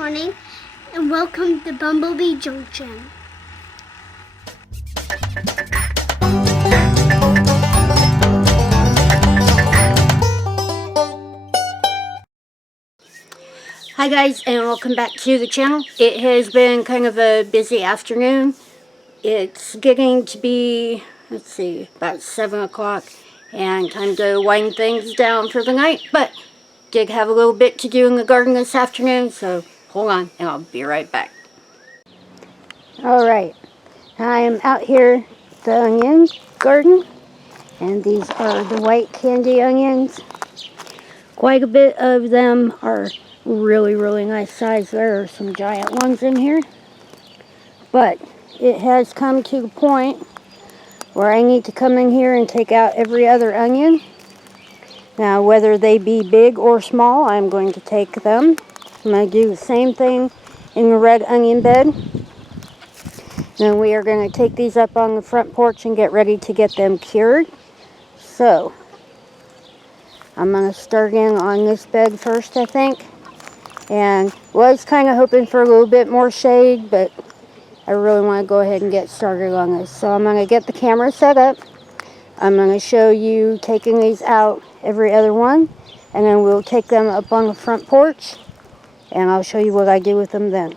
morning, and welcome to Bumblebee Junction. Hi guys, and welcome back to the channel. It has been kind of a busy afternoon. It's getting to be, about 7 o'clock, and time to wind things down for the night, but did have a little bit to do in the garden this afternoon, so hold on and I'll be right back. Alright, I am out here at the onion garden, and these are the white candy onions. Quite a bit of them are really nice size. There are some giant ones in here, but it has come to the point where I need to come in here and take out every other onion. Now, whether they be big or small, I'm going to take them. I'm going to do the same thing in the red onion bed. Then we are going to take these up on the front porch and get ready to get them cured. So I'm going to start in on this bed first, I think. And was kind of hoping for a little bit more shade, but I really want to go ahead and get started on this. So I'm going to get the camera set up. I'm going to show you taking these out, every other one, and then we'll take them up on the front porch, and I'll show you what I do with them then.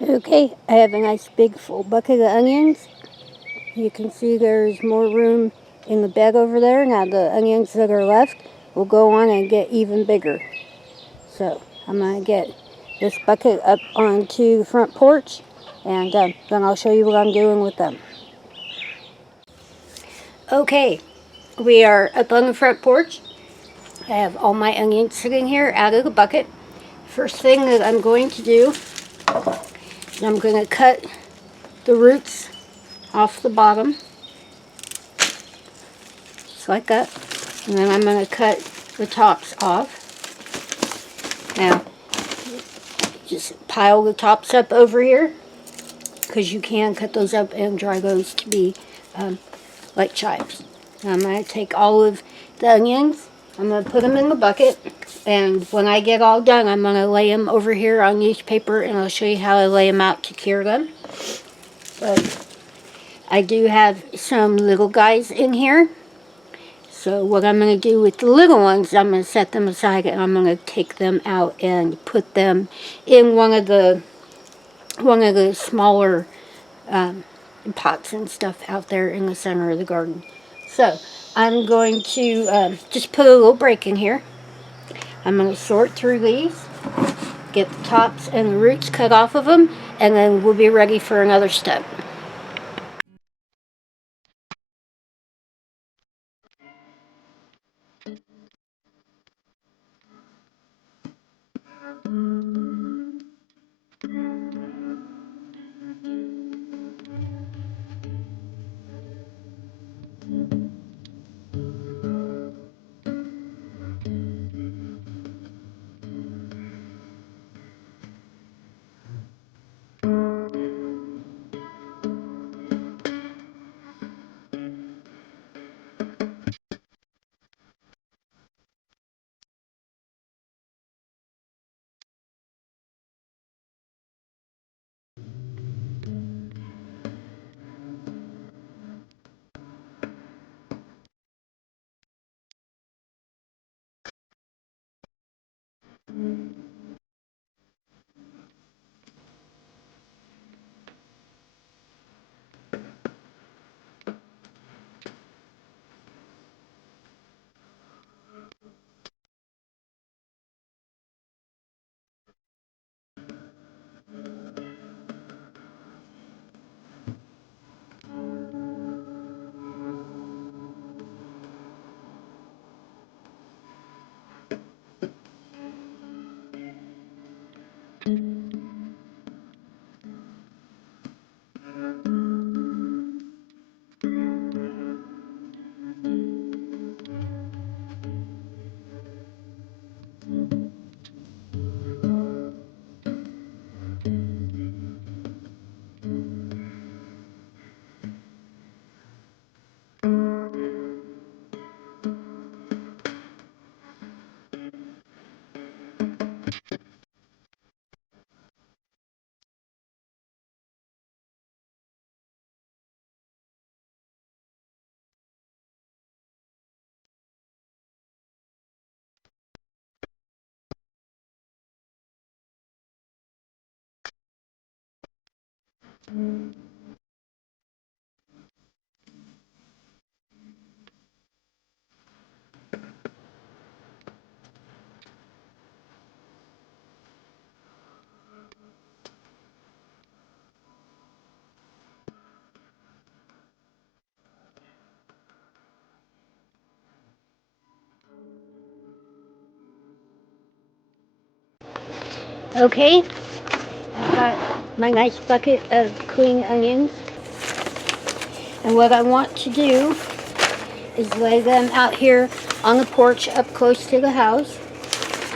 Okay, I have a nice big full bucket of onions. You can see there's more room in the bed over there. Now the onions that are left will go on and get even bigger. So I'm going to get this bucket up onto the front porch, and then I'll show you what I'm doing with them. Okay, we are up on the front porch. I have all my onions sitting here out of the bucket. First thing that I'm going to do is I'm going to cut the roots off the bottom just like that. And then I'm going to cut the tops off. Now, just pile the tops up over here, because you can cut those up and dry those to be like chives. Now I'm going to take all of the onions, I'm going to put them in the bucket, and when I get all done, I'm going to lay them over here on newspaper, and I'll show you how I lay them out to cure them. But I do have some little guys in here. So what I'm going to do with the little ones, I'm going to set them aside, and I'm going to take them out and put them in one of the smaller pots and stuff out there in the center of the garden. So I'm going to just put a little break in here. I'm going to sort through these, get the tops and the roots cut off of them, and then we'll be ready for another step. Okay, I've got my nice bucket of clean onions, and what I want to do is lay them out here on the porch up close to the house.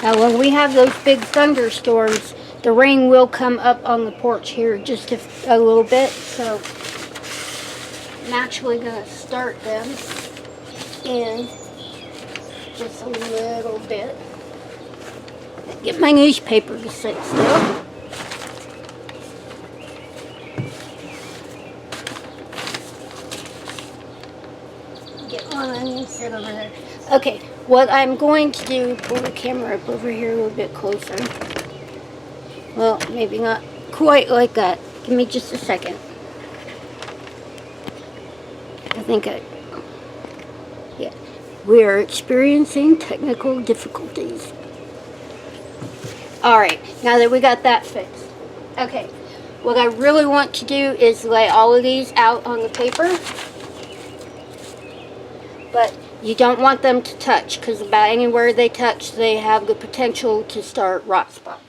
Now when we have those big thunderstorms, the rain will come up on the porch here just a little bit, so I'm actually going to start them in just a little bit. Get my newspaper to sit still. Get one onion sit over there. Okay, what I'm going to do, pull the camera up over here a little bit closer. Well, maybe not quite like that. Give me just a second. Yeah. We are experiencing technical difficulties. Alright, now that we got that fixed. Okay, what I really want to do is lay all of these out on the paper. But you don't want them to touch, because about anywhere they touch, they have the potential to start rot spots.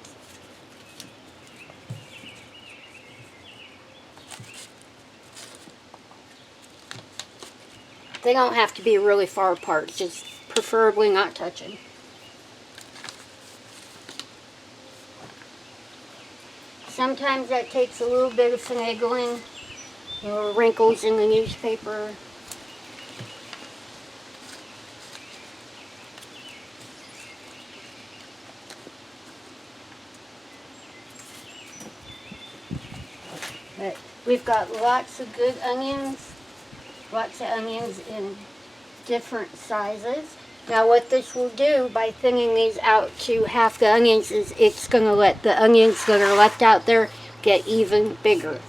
They don't have to be really far apart, just preferably not touching. Sometimes that takes a little bit of finagling, wrinkles in the newspaper. But we've got lots of good onions, lots of onions in different sizes. Now what this will do by thinning these out to half the onions is it's going to let the onions that are left out there get even bigger.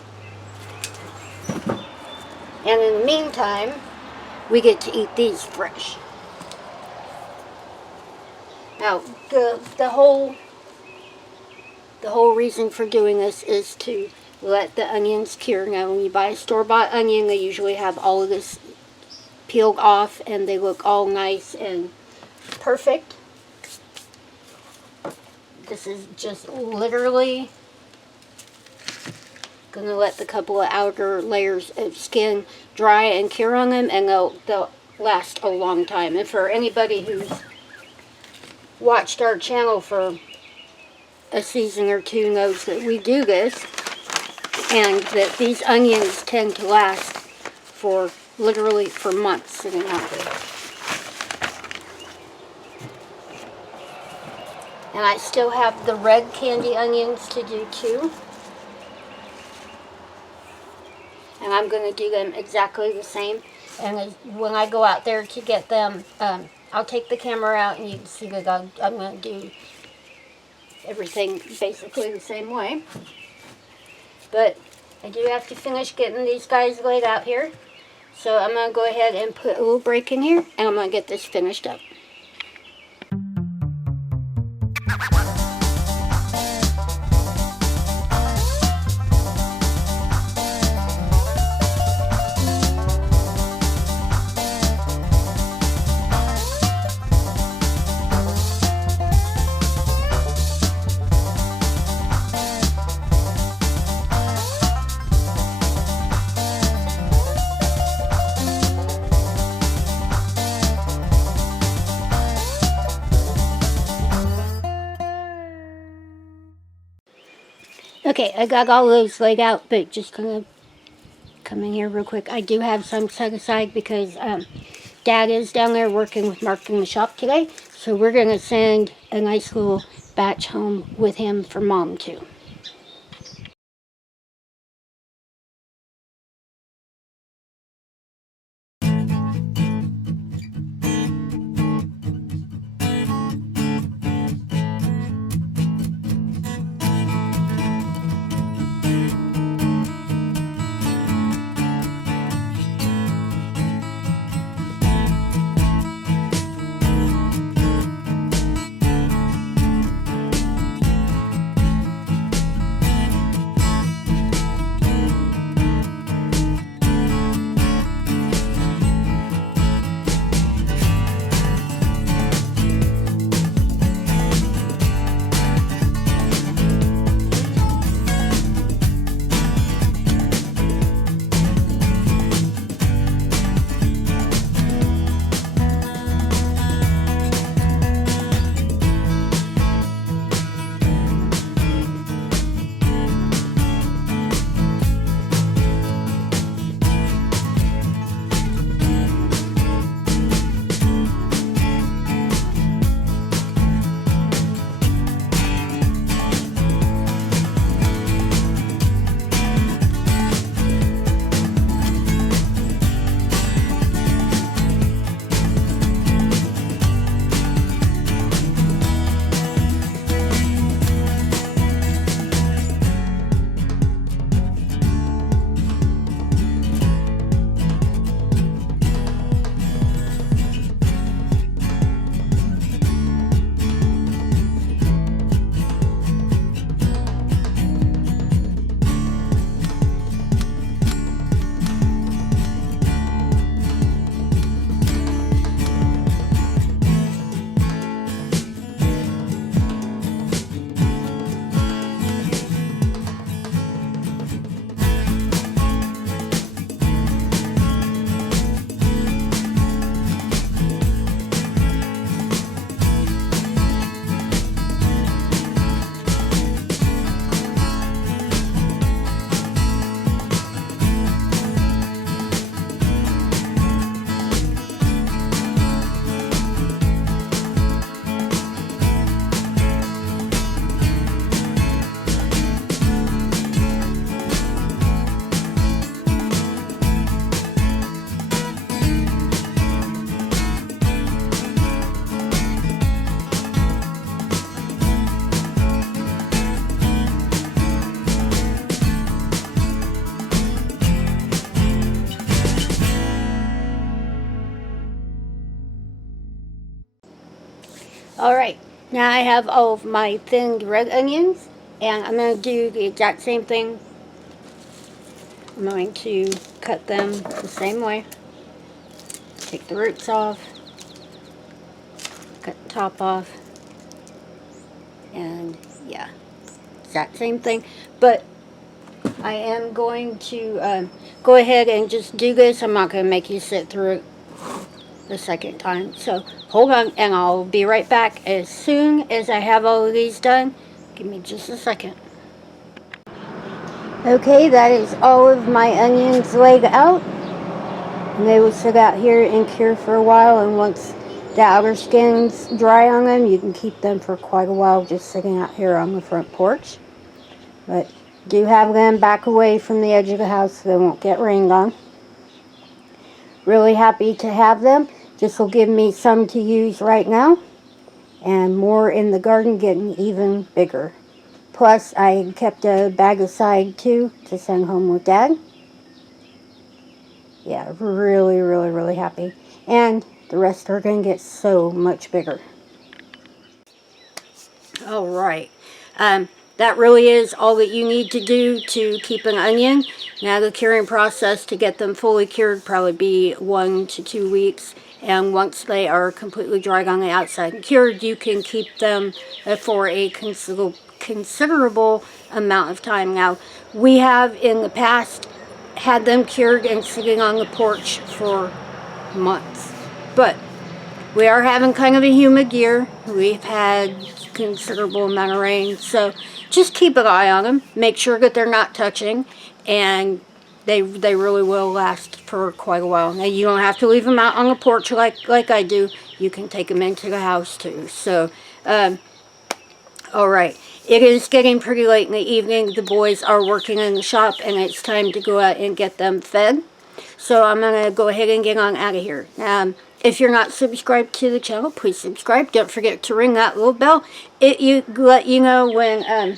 And in the meantime, we get to eat these fresh. Now the whole reason for doing this is to let the onions cure. Now when you buy a store-bought onion, they usually have all of this peeled off and they look all nice and perfect. This is just literally going to let the couple of outer layers of skin dry and cure on them, and they'll last a long time. And for anybody who's watched our channel for a season or two knows that we do this, and that these onions tend to last for literally for months sitting out there. And I still have the red candy onions to do too. And I'm going to do them exactly the same. And when I go out there to get them, I'll take the camera out and you can see that I'm going to do everything basically the same way. But I do have to finish getting these guys laid out here. So I'm going to go ahead and put a little break in here, and I'm going to get this finished up. Okay, I got all those laid out, but just gonna come in here real quick. I do have some set aside because Dad is down there working with Mark in the shop today, so we're gonna send a nice little batch home with him for Mom too. Alright, now I have all of my thinned red onions, and I'm going to do the exact same thing. I'm going to cut them the same way. Take the roots off, cut the top off, and yeah, exact same thing. But I am going to go ahead and just do this. I'm not going to make you sit through it the second time. So hold on, and I'll be right back as soon as I have all of these done. Give me just a second. Okay, that is all of my onions laid out. And they will sit out here and cure for a while, and once the outer skin's dry on them, you can keep them for quite a while just sitting out here on the front porch. But do have them back away from the edge of the house so they won't get rained on. Really happy to have them. This will give me some to use right now, and more in the garden, getting even bigger. Plus, I kept a bag aside too to send home with Dad. Yeah, really, really, really happy. And the rest are going to get so much bigger. Alright. That really is all that you need to do to keep an onion. Now the curing process to get them fully cured probably be 1 to 2 weeks. And once they are completely dried on the outside and cured, you can keep them for a considerable amount of time. Now, we have in the past had them cured and sitting on the porch for months. But we are having kind of a humid year. We've had considerable amount of rain, so just keep an eye on them. Make sure that they're not touching, and they really will last for quite a while. Now, you don't have to leave them out on the porch like I do. You can take them into the house too. So, alright. It is getting pretty late in the evening. The boys are working in the shop, and it's time to go out and get them fed. So I'm going to go ahead and get on out of here. If you're not subscribed to the channel, please subscribe. Don't forget to ring that little bell. Let you know when,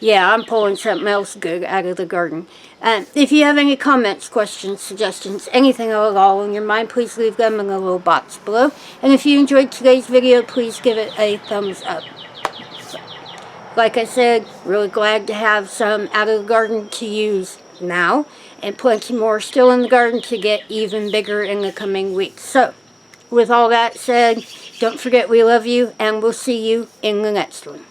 yeah, I'm pulling something else good out of the garden. If you have any comments, questions, suggestions, anything at all in your mind, please leave them in the little box below. And if you enjoyed today's video, please give it a thumbs up. Like I said, really glad to have some out of the garden to use now, and plenty more still in the garden to get even bigger in the coming weeks. So, with all that said, don't forget we love you, and we'll see you in the next one.